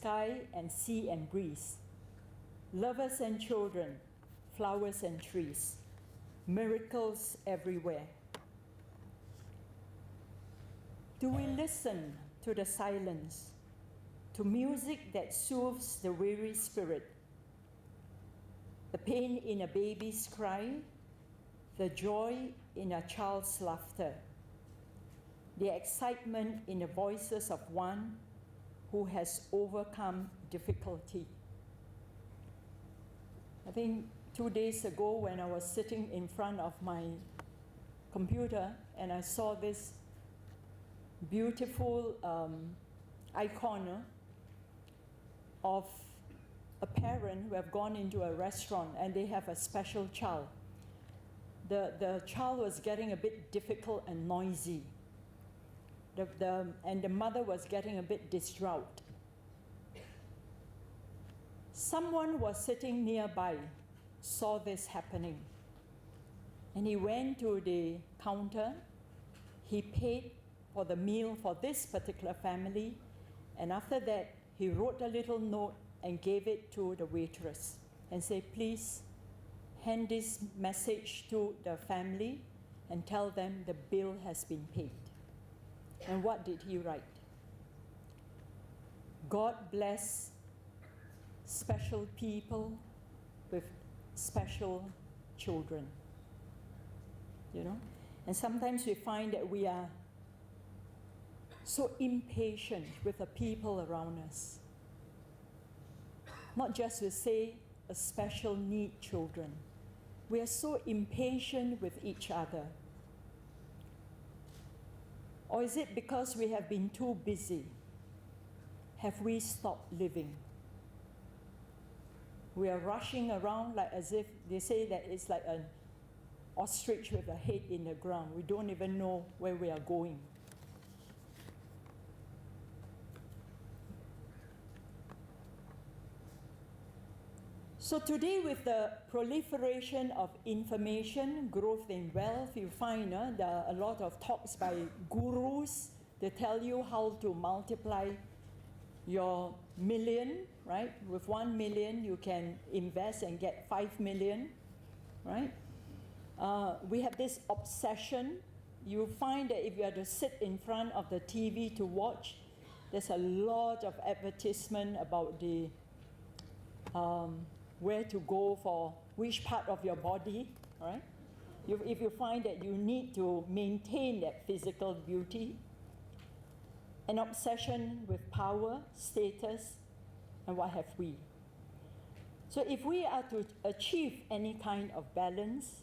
sky and sea and breeze, lovers and children, flowers and trees, miracles everywhere. Do we listen to the silence, to music that soothes the weary spirit, the pain in a baby's cry, the joy in a child's laughter, the excitement in the voices of one who has overcome difficulty? I think 2 days ago when I was sitting in front of my computer and I saw this beautiful icon of a parent who have gone into a restaurant and they have a special child. The child was getting a bit difficult and noisy. And the mother was getting a bit distraught. Someone was sitting nearby, saw this happening. And he went to the counter, he paid for the meal for this particular family, and after that, he wrote a little note and gave it to the waitress and said, please hand this message to the family and tell them the bill has been paid. And what did he write? God bless special people with special children. You know? And sometimes we find that we are so impatient with the people around us. Not just to say a special need children. We are so impatient with each other. Or is it because we have been too busy? Have we stopped living? We are rushing around like as if they say that it's like an ostrich with a head in the ground. We don't even know where we are going. So today, with the proliferation of information, growth in wealth, you find there are a lot of talks by gurus. They tell you how to multiply your million, right? With 1 million, you can invest and get 5 million, right? We have this obsession. You find that if you are to sit in front of the TV to watch, there's a lot of advertisement about the where to go for which part of your body, right? If you find that you need to maintain that physical beauty, an obsession with power, status, and what have we. So if we are to achieve any kind of balance,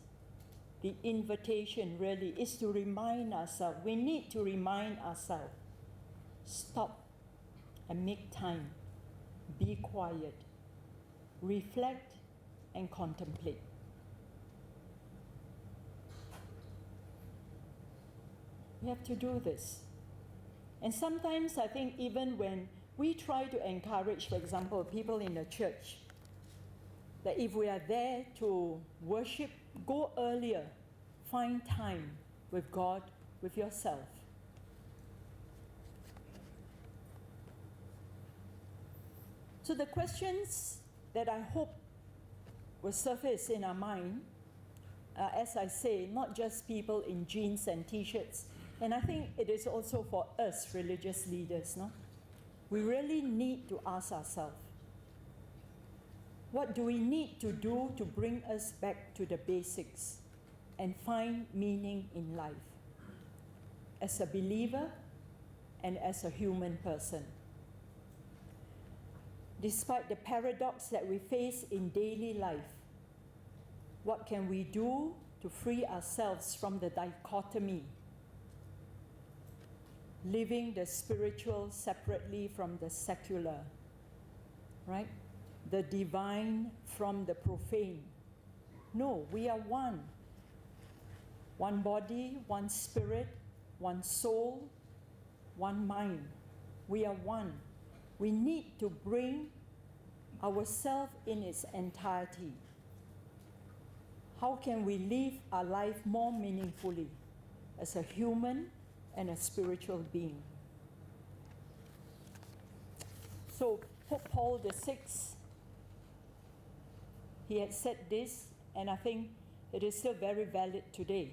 the invitation really is to remind ourselves, we need to remind ourselves, stop and make time, be quiet, reflect and contemplate. We have to do this. And sometimes I think even when we try to encourage, for example, people in the church, that if we are there to worship, go earlier, find time with God, with yourself. So the questions that I hope will surface in our mind, as I say, not just people in jeans and t-shirts. And I think it is also for us religious leaders, no? We really need to ask ourselves, what do we need to do to bring us back to the basics and find meaning in life as a believer and as a human person? Despite the paradox that we face in daily life, what can we do to free ourselves from the dichotomy, living the spiritual separately from the secular, right? The divine from the profane. No, we are one. One body, one spirit, one soul, one mind. We are one. We need to bring ourselves in its entirety. How can we live our life more meaningfully as a human and a spiritual being? So Pope Paul VI, he had said this, and I think it is still very valid today.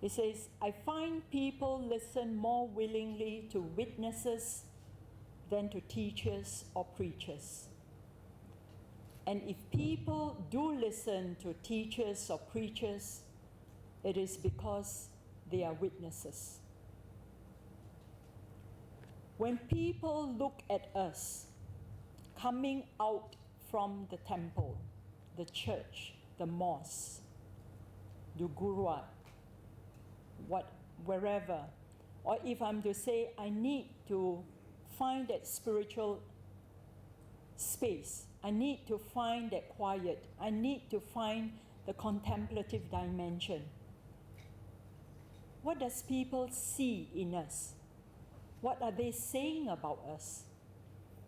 He says, I find people listen more willingly to witnesses than to teachers or preachers. And if people do listen to teachers or preachers, it is because they are witnesses. When people look at us coming out from the temple, the church, the mosque, the gurudwara, wherever, or if I'm to say I need to find that spiritual space, I need to find that quiet, I need to find the contemplative dimension. What does people see in us? What are they saying about us?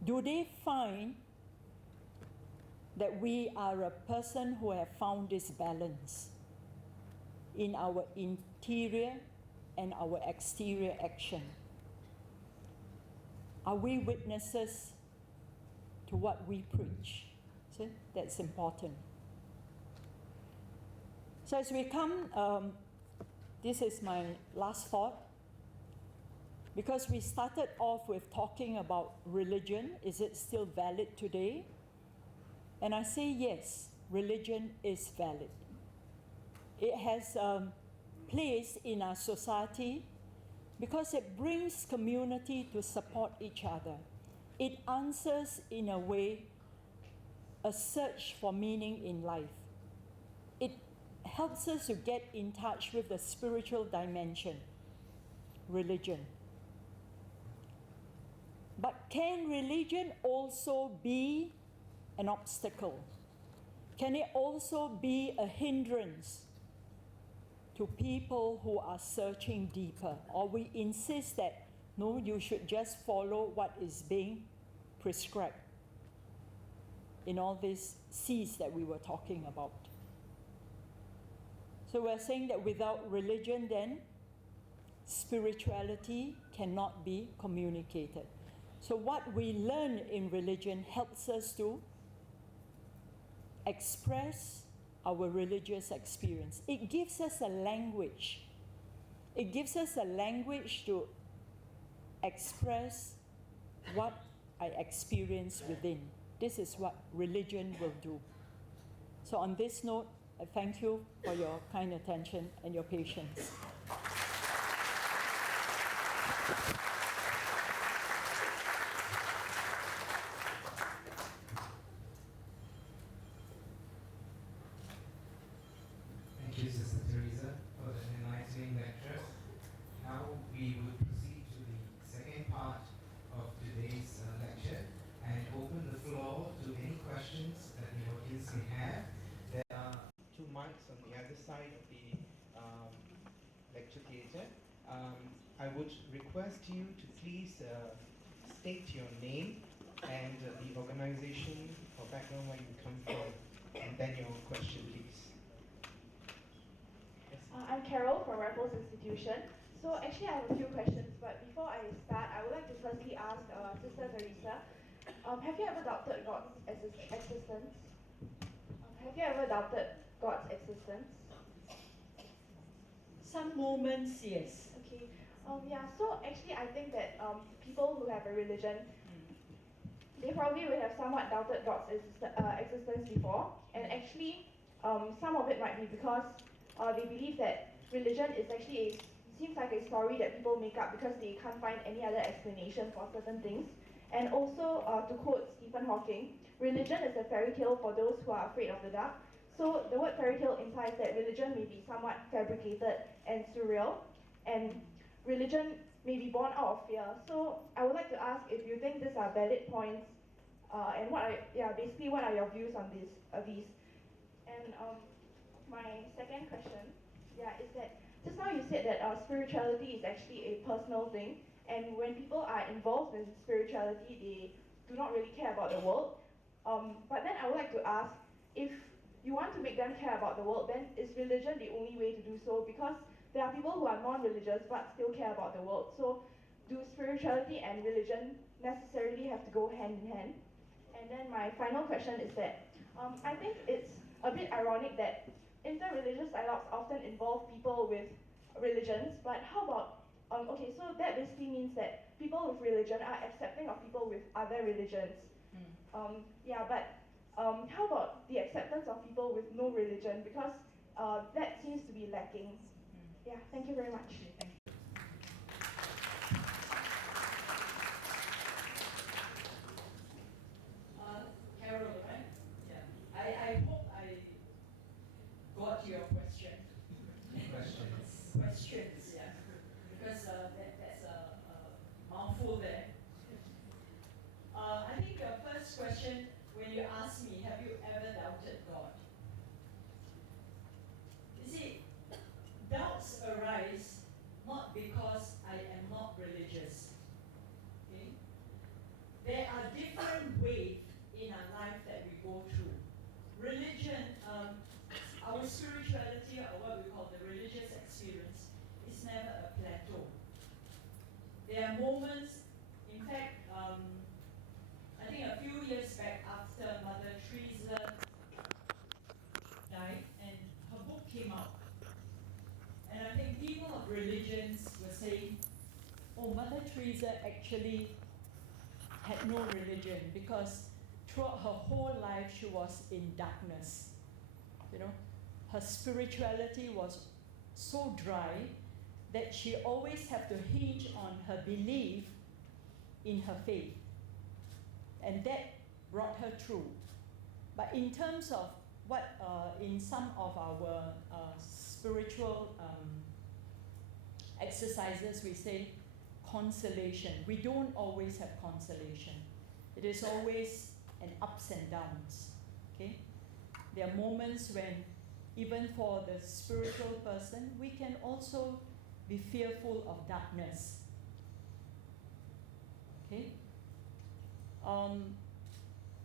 Do they find that we are a person who have found this balance in our interior and our exterior action? Are we witnesses to what we preach? So that's important. So as we come, this is my last thought, because we started off with talking about religion. Is it still valid today? And I say yes, religion is valid. It has a place in our society because it brings community to support each other. It answers, in a way, a search for meaning in life. It helps us to get in touch with the spiritual dimension, religion. But can religion also be an obstacle? Can it also be a hindrance to people who are searching deeper? Or we insist that, no, you should just follow what is being prescribed in all these C's that we were talking about. So we're saying that without religion, then, spirituality cannot be communicated. So what we learn in religion helps us to express our religious experience. It gives us a language. It gives us a language to express what I experience within. This is what religion will do. So on this note, I thank you for your kind attention and your patience. Thank you, Sister Teresa, for the enlightening lecture. Now we will proceed to the second part of today's lecture and open the floor to any questions that the audience may have. There are two mics on the other side of the lecture theatre. I would request you to please state your name and the organization or background where you come from, and then your question, please. I'm Carol from Raffles Institution. So actually I have a few questions, but before I start, I would like to firstly ask Sister Teresa, have you ever doubted God's existence? Have you ever doubted God's existence? Some moments, yes. Okay. Yeah, so actually I think that people who have a religion, they probably would have somewhat doubted God's existence before, and actually some of it might be because they believe that religion is actually seems like a story that people make up because they can't find any other explanation for certain things. And also, to quote Stephen Hawking, religion is a fairy tale for those who are afraid of the dark. So the word fairy tale implies that religion may be somewhat fabricated and surreal, and religion may be born out of fear. So I would like to ask if you think these are valid points, and basically what are your views on these? And my second question, is that just now you said that spirituality is actually a personal thing, and when people are involved in spirituality, they do not really care about the world. But then I would like to ask, if you want to make them care about the world, then is religion the only way to do so? Because there are people who are non-religious but still care about the world. So do spirituality and religion necessarily have to go hand in hand? And then my final question is that I think it's a bit ironic that interreligious dialogues often involve people with religions, but how about, okay, so that basically means that people with religion are accepting of people with other religions. Yeah, but how about the acceptance of people with no religion? Because that seems to be lacking. Yeah, thank you very much. Carol, right? Yeah. I hope I got your question. Questions, yeah. Because that's a mouthful there. I think your first question, when you ask me, have you ever doubted God? You see, doubts arise not because I am not religious. Okay? There are different waves in our life that we go through. Religion, our spirituality, or what we call the religious experience, is never a plateau. There are moments, in fact, I think a few years back after Mother Teresa died and her book came out, and I think people of religions were saying, oh, Mother Teresa actually had no religion because throughout her whole life she was in darkness. You know, her spirituality was so dry that she always had to hinge on her belief in her faith. And that brought her through. But in terms of what, in some of our spiritual exercises, we say consolation. We don't always have consolation. It is always an ups and downs. Okay? There are moments when, even for the spiritual person, we can also be fearful of darkness. Okay?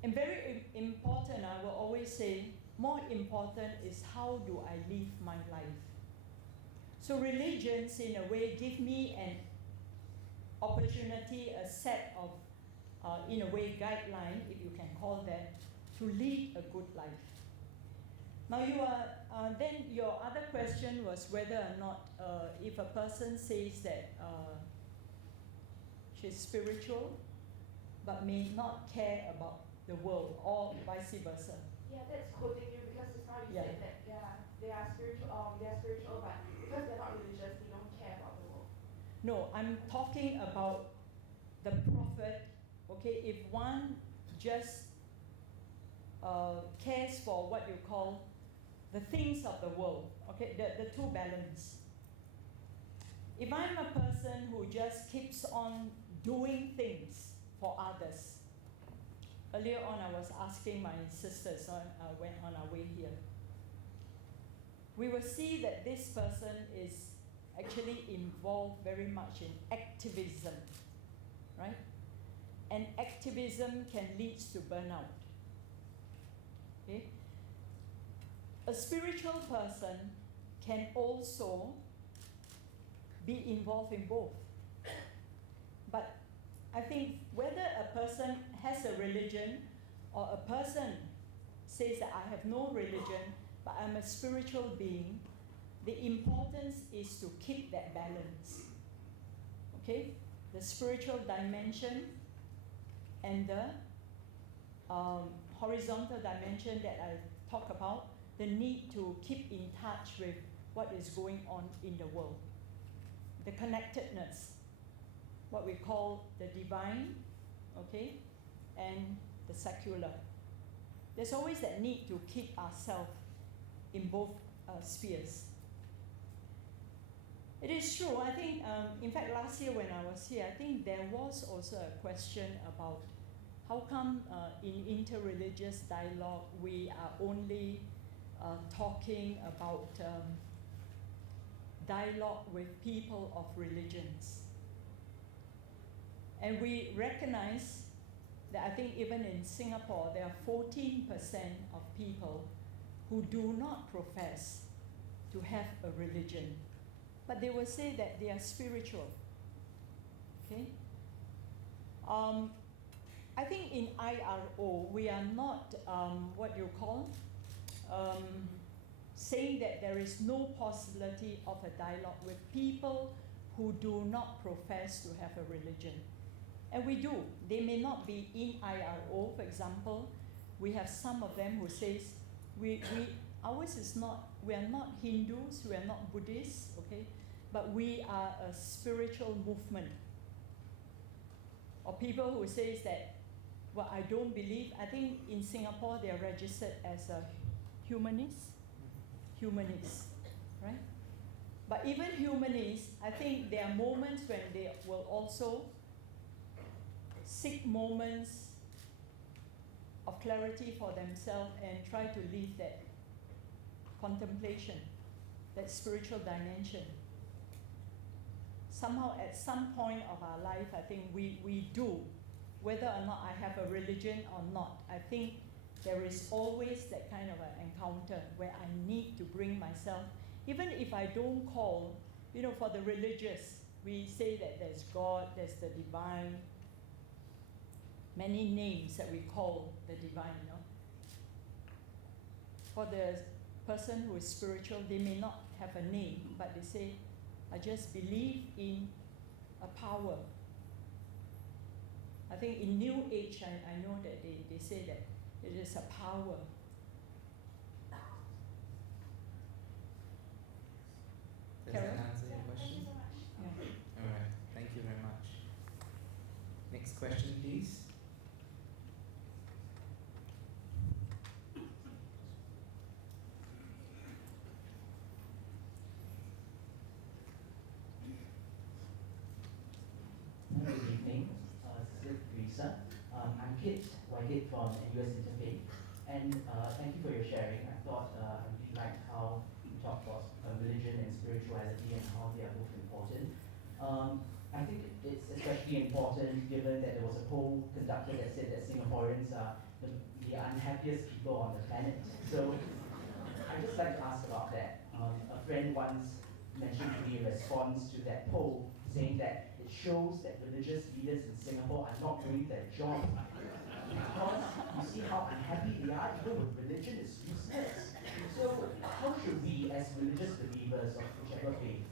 And very important, I will always say, more important is how do I live my life. So religions, in a way, give me an opportunity, a set of, in a way, guideline, if you can call that, to lead a good life. Now then your other question was whether or not, if a person says that she's spiritual, but may not care about the world, or vice versa. Yeah, that's quoting you because just now you said that they are spiritual, but because they're not religious, they don't care about the world. No, I'm talking about the prophet. Okay, if one just cares for what you call the things of the world, okay, the two balance. If I'm a person who just keeps on doing things for others, earlier on I was asking my sisters when on our way here, we will see that this person is actually involved very much in activism, right? And activism can lead to burnout. Okay? A spiritual person can also be involved in both. But I think whether a person has a religion or a person says that I have no religion, but I'm a spiritual being, the importance is to keep that balance. Okay? The spiritual dimension and the horizontal dimension that I talk about, the need to keep in touch with what is going on in the world. The connectedness, what we call the divine, okay, and the secular. There's always that need to keep ourselves in both spheres. It is true, I think, in fact, last year when I was here, I think there was also a question about how come in interreligious dialogue we are only talking about dialogue with people of religions. And we recognize that I think even in Singapore, there are 14% of people who do not profess to have a religion, but they will say that they are spiritual. Okay? I think in IRO, we are not what you call saying that there is no possibility of a dialogue with people who do not profess to have a religion. And we do. They may not be in IRO, for example. We have some of them who says, ours is not, we are not Hindus, we are not Buddhists, okay? But we are a spiritual movement. Or people who says that, well, I don't believe, I think in Singapore they are registered as a humanists, right? But even humanists, I think there are moments when they will also seek moments of clarity for themselves and try to live that contemplation, that spiritual dimension. Somehow at some point of our life, I think we do, whether or not I have a religion or not, I think there is always that kind of an encounter where I need to bring myself, even if I don't call, you know, for the religious, we say that there's God, there's the divine, many names that we call the divine, you know. For the person who is spiritual, they may not have a name, but they say, I just believe in a power. I think in New Age, I know that they say that it is a power. Does Carol? that answer your question? Thank you so much. Yeah. All right, thank you very much. Next question, please. Good evening, Lisa. I'm Kit Whitehead from US Interfaith, and thank you for your sharing. I thought I really liked how you talked about religion and spirituality and how they are both important. I think it's especially important given that there was a poll conducted that said that Singaporeans are the unhappiest people on the planet. So I'd just like to ask about that. A friend once mentioned to me a response to that poll saying that it shows that religious leaders in Singapore are not doing their job. Because you see how unhappy they are, even with religion is useless. So how should we, as religious believers of whichever faith,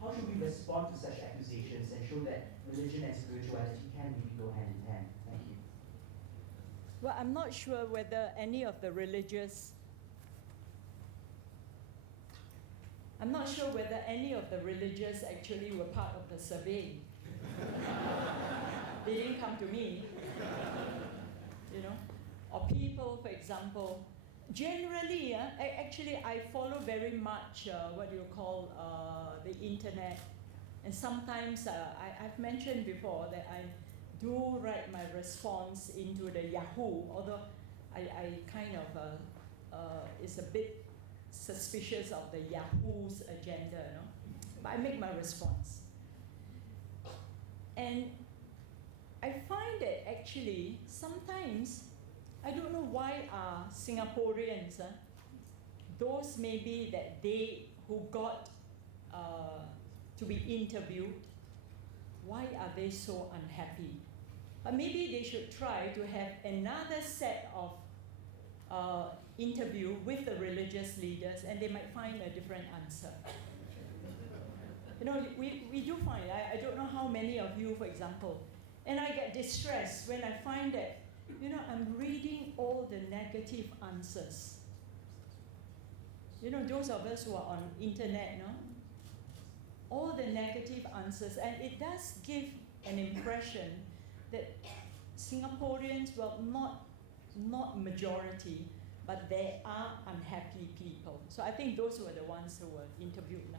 how should we respond to such accusations and show that religion and spirituality can really go hand in hand? Thank you. Well, I'm not sure whether any of the religious actually were part of the survey. They didn't come to me, you know. Or people, for example, generally, I follow very much what you call the internet. And sometimes, I've mentioned before that I do write my response into the Yahoo, although I kind of, it's a bit suspicious of the Yahoo's agenda, you know. But I make my response. And I find that actually, sometimes, I don't know why are Singaporeans, those maybe that they who got to be interviewed, why are they so unhappy? But maybe they should try to have another set of interview with the religious leaders, and they might find a different answer. You know, we do find, I don't know how many of you, for example, and I get distressed when I find that, you know, I'm reading all the negative answers. You know, those of us who are on internet, no? All the negative answers, and it does give an impression that Singaporeans, well, not majority, but there are unhappy people. So I think those were the ones who were interviewed now.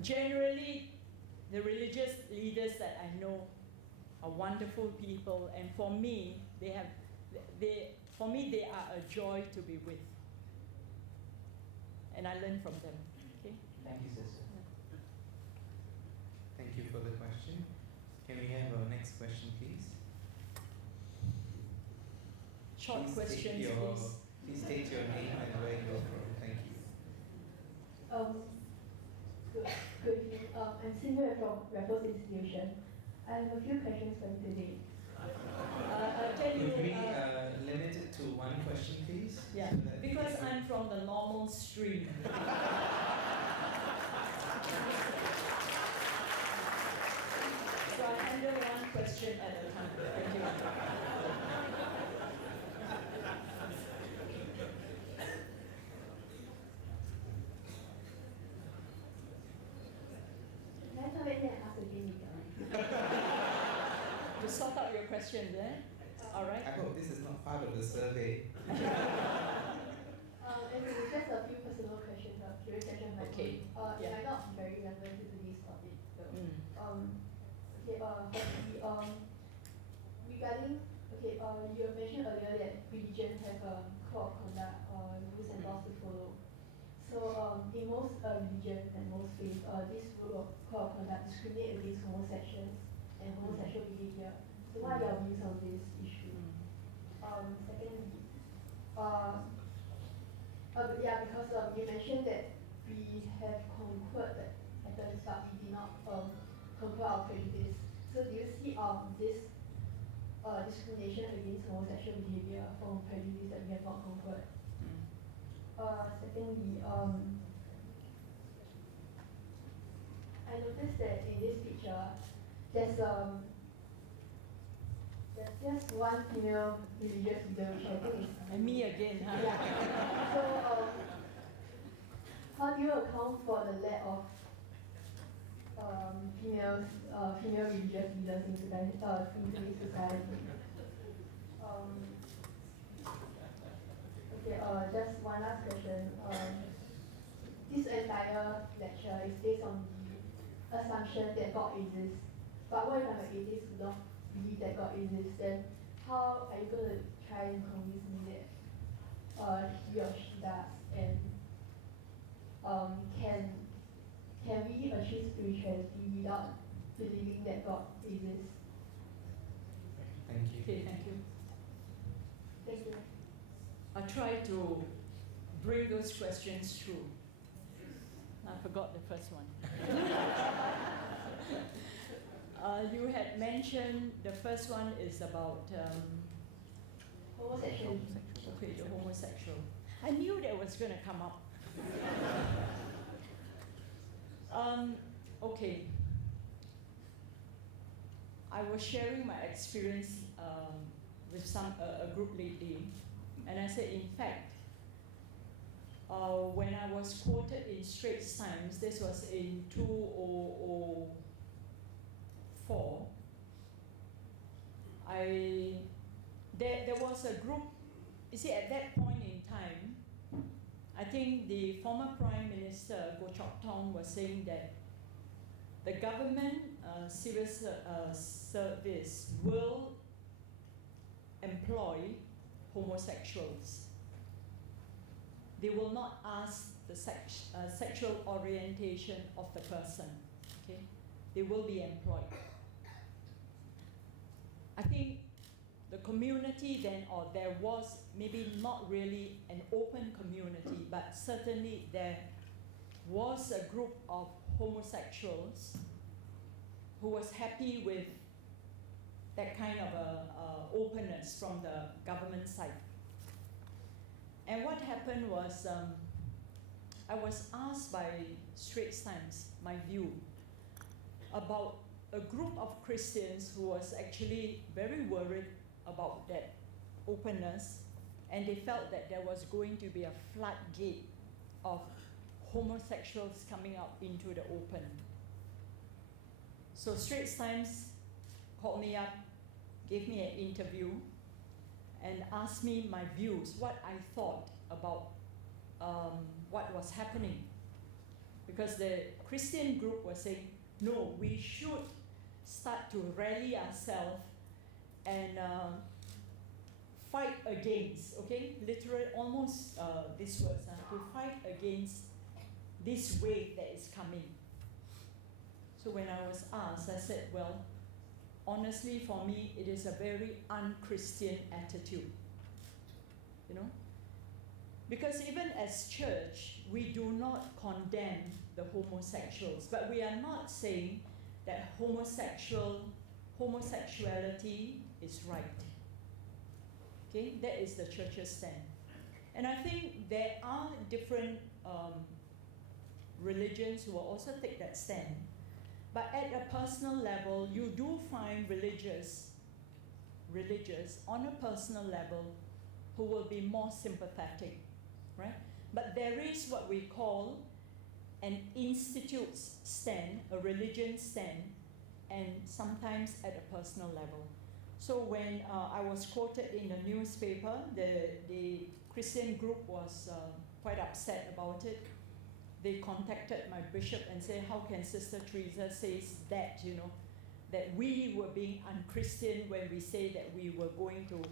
Generally, the religious leaders that I know are wonderful people, and for me, they are a joy to be with. And I learn from them. Okay? Thank you, sister. Thank you for the question. Can we have our next question, please? Short Please questions, state please. Please state your name and where you're from. Thank you. Good evening. I'm Sylvia from Raffles Institution. I have a few questions for you today. Can you, Could we limit it to one question, please? yeah, So that because we- I'm from the normal stream. So I handle one question at a time. Thank you. Can I come in here and ask again later? You sort out your questions, eh? All right. I hope this is not part of the survey. It's just a few personal questions, curious questions. Okay. It Yeah. might not be very relevant to today's topic, though. Mm. Okay, firstly, regarding, okay, you have mentioned earlier that religion have a code of conduct or rules and laws to follow. So, in most religions and most faiths, this rule of code of conduct discriminate against homosexuals and homosexual behavior. So, what are your views on this issue? Secondly, because you mentioned that we have conquered the patterns, but we did not conquer our prejudice. So do you see this discrimination against homosexual behavior from prejudice that we have not conquered? Secondly, I noticed that in this picture, there's just one female religious leader, which I think is And me again, huh? yeah. So, how do you account for the lack of female religious leaders in today's society? Okay, just one last question. This entire lecture is based on the assumption that God exists. But what if I'm an atheist who don't believe that God exists? Then how are you going to try and convince me that he or she does? And can we achieve spirituality without believing that God exists? Thank you. Okay, thank you. Thank you. I try to bring those questions through. I forgot the first one. You had mentioned the first one is about Homosexual. okay, the homosexual. I knew that was going to come up. Okay. I was sharing my experience with a group lately, and I said, in fact, when I was quoted in Straits Times, this was in 2004, there was a group, you see, at that point in time, I think the former Prime Minister, Goh Chok Tong, was saying that the government civil service will employ homosexuals. They will not ask the sexual orientation of the person, okay? They will be employed. I think the community then, or there was maybe not really an open community, but certainly there was a group of homosexuals who was happy with that kind of openness from the government side. And what happened was, I was asked by Straits Times, my view, about a group of Christians who was actually very worried about that openness, and they felt that there was going to be a floodgate of homosexuals coming out into the open. So Straits Times called me up, gave me an interview, and asked me my views, what I thought about what was happening. Because the Christian group was saying, no, we should start to rally ourselves and fight against, okay, literally almost these words, to fight against this wave that is coming. So when I was asked, I said, well, honestly, for me, it is a very un-Christian attitude. You know, Because even as church, we do not condemn the homosexuals, but we are not saying that homosexuality is right. Okay, that is the church's stand. And I think there are different religions who will also take that stand. But at a personal level, you do find religious on a personal level who will be more sympathetic, right? But there is what we call an institute's stand, a religion stand, and sometimes at a personal level. So when I was quoted in the newspaper, the Christian group was quite upset about it. They contacted my bishop and said, how can Sister Teresa say that, you know, that we were being unchristian when we say that we were going to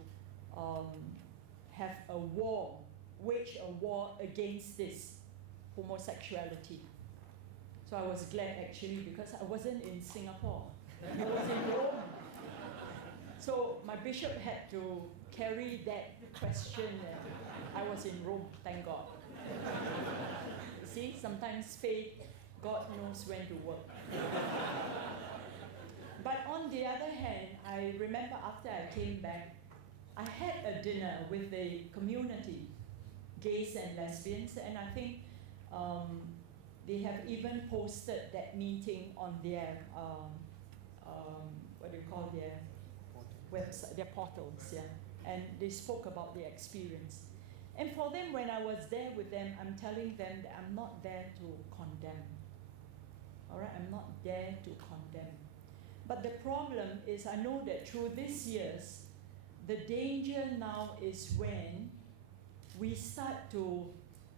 have a war, wage a war against this homosexuality. So I was glad actually because I wasn't in Singapore, I was in Rome. So my bishop had to carry that question. I was in Rome, thank God. You see, sometimes faith, God knows when to work. But on the other hand, I remember after I came back, I had a dinner with the community, gays and lesbians, and I think they have even posted that meeting on their, what do you call their website, their portals, yeah. And they spoke about their experience. And for them, when I was there with them, I'm telling them that I'm not there to condemn. All right, I'm not there to condemn. But the problem is, I know that through these years, the danger now is when we start to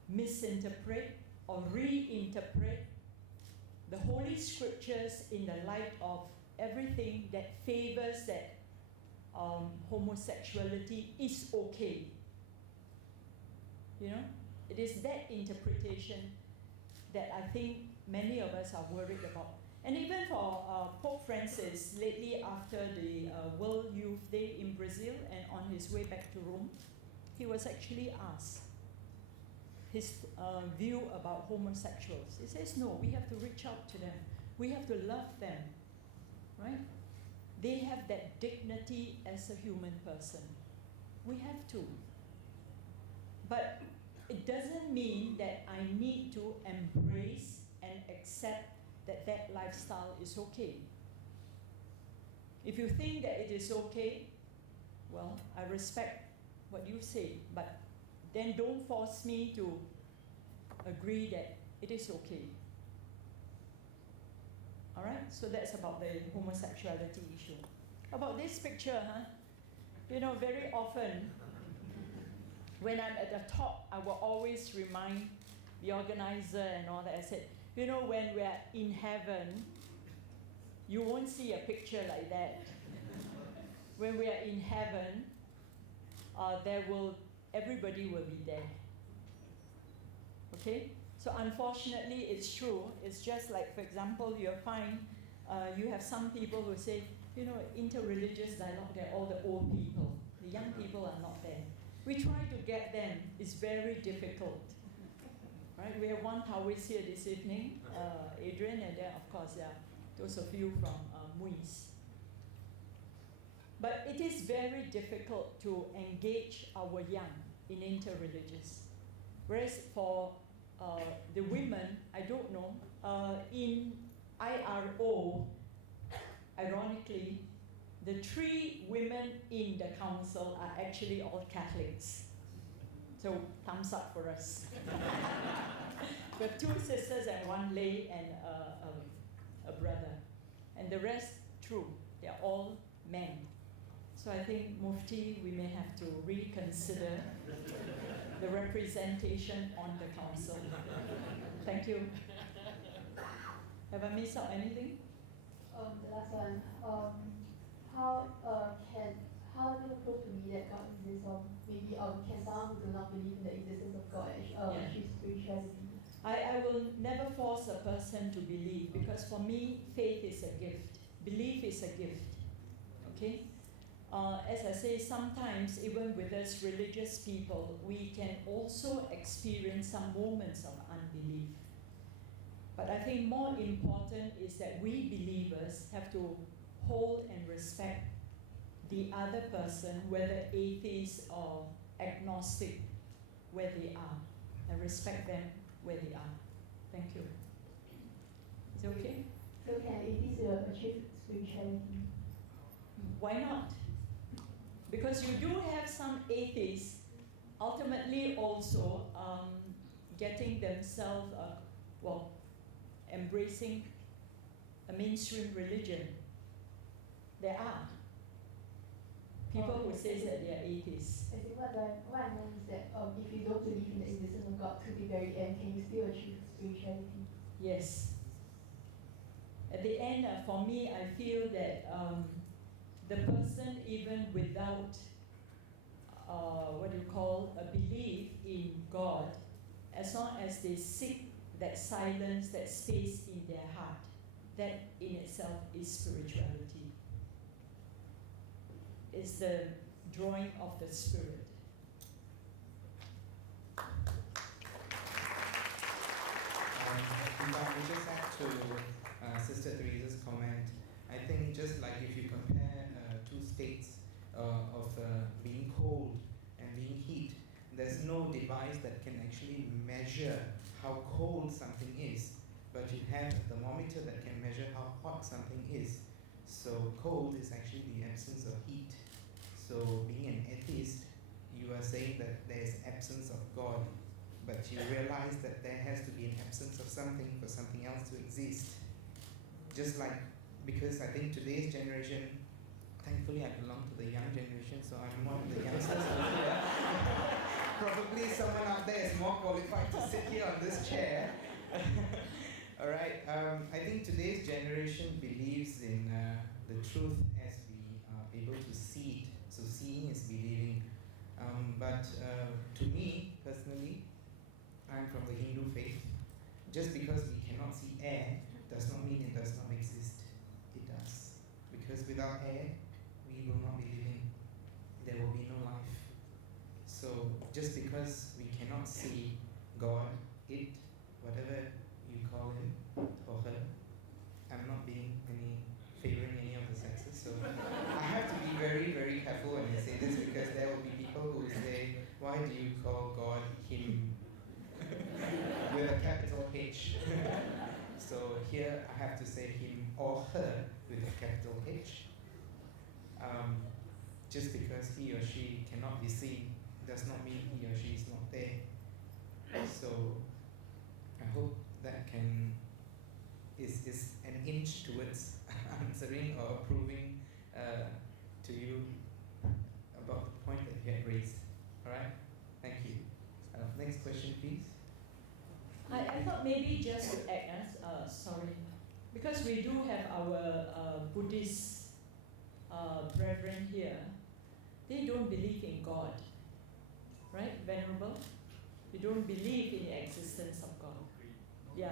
misinterpret or reinterpret the Holy Scriptures in the light of everything that favors that homosexuality is okay. You know, it is that interpretation that I think many of us are worried about. And even for Pope Francis, lately after the World Youth Day in Brazil and on his way back to Rome, he was actually asked his view about homosexuals. He says, no, we have to reach out to them. We have to love them, right? They have that dignity as a human person. We have to. But it doesn't mean that I need to embrace and accept that that lifestyle is okay. If you think that it is okay, well, I respect what you say, but then don't force me to agree that it is okay. All right, so that's about the homosexuality issue. About this picture, you know, very often when I'm at the top, I will always remind the organizer and all that. I said, you know, when we're in heaven, you won't see a picture like that. When we are in heaven, everybody will be there. Okay? So unfortunately, it's true. It's just like, for example, you'll find, you have some people who say, you know, interreligious dialogue, they're all the old people. The young people are not there. We try to get them. It's very difficult. Right? We have one Taoist here this evening, Adrian, and then of course, yeah, those of you from MUIS. But it is very difficult to engage our young in interreligious. Whereas for the women, I don't know, in IRO, ironically, the 3 women in the council are actually all Catholics. So thumbs up for us. We have 2 sisters and 1 lay and a brother. And the rest, true, they're all men. So I think, Mufti, we may have to reconsider the representation on the council. Thank you. Have I missed out anything? The last one. How do you prove to me that God exists, or maybe can someone who do not believe in the existence of God achieve spirituality? I will never force a person to believe, because for me, faith is a gift. Belief is a gift. Okay? as I say, sometimes even with us religious people, we can also experience some moments of unbelief. But I think more important is that we believers have to hold and respect the other person, whether atheist or agnostic, where they are, and respect them where they are. Thank you. Is it okay? So can atheists achieve spirituality? Why not? Because you do have some atheists ultimately also getting themselves, embracing a mainstream religion. There are people who say that they are atheists. I think what I meant is that if you don't believe in the existence of God to the very end, can you still achieve spirituality? Yes. At the end, for me, I feel that the person, even without a belief in God, as long as they seek that silence, that space in their heart, that in itself is spirituality. It's the drawing of the spirit. If I would just add to Sister Teresa's comment, I think just like if you compare two states of being cold and being heat, there's no device that can actually measure how cold something is, but you have a thermometer that can measure how hot something is. So cold is actually the absence of heat. So being an atheist, you are saying that there is absence of God, but you realize that there has to be an absence of something for something else to exist. Just like, because I think today's generation, thankfully I belong to the young generation, so I'm one of the youngsters over here. Probably someone out there is more qualified to sit here on this chair. All right, I think today's generation believes in the truth as we are able to see it. So seeing is believing. But to me, personally, I'm from the Hindu faith. Just because we cannot see air does not mean it does not exist. It does. Because without air, we will not be living. There will be no life. So just because we cannot see God, it, whatever you call him or her, I'm not favoring any of the sexes, so I have to be very, very careful when I say this, because there will be people who say, why do you call God him? With a capital H. So here I have to say him or her with a capital H. Just because he or she cannot be seen does not mean he or she is not there. So I hope that is an inch towards answering or approving to you about the point that you had raised. Alright? Thank you. Next question, please. I thought maybe just to add, because we do have our Buddhist brethren here, they don't believe in God, right, Venerable? They don't believe in the existence of God. Yeah.